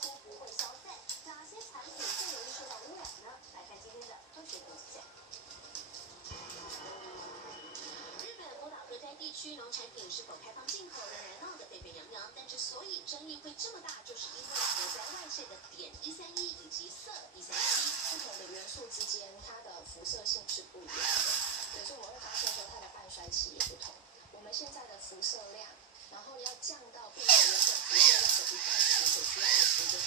乎不会消散。哪些产品最容易受到污染呢？来看今天的科学分析。日本福岛核灾地区农产品是否开放进口，让人闹得沸沸扬扬。但之所以争议会这么大，就是因为核灾外泄的碘131以及铯137不同的元素之间，它的辐射性是不一样的。对，所以我们会发现说它的半衰期也不同。我们现在的辐射量，然后要降到变成原本辐射量的1/10所需要的时间。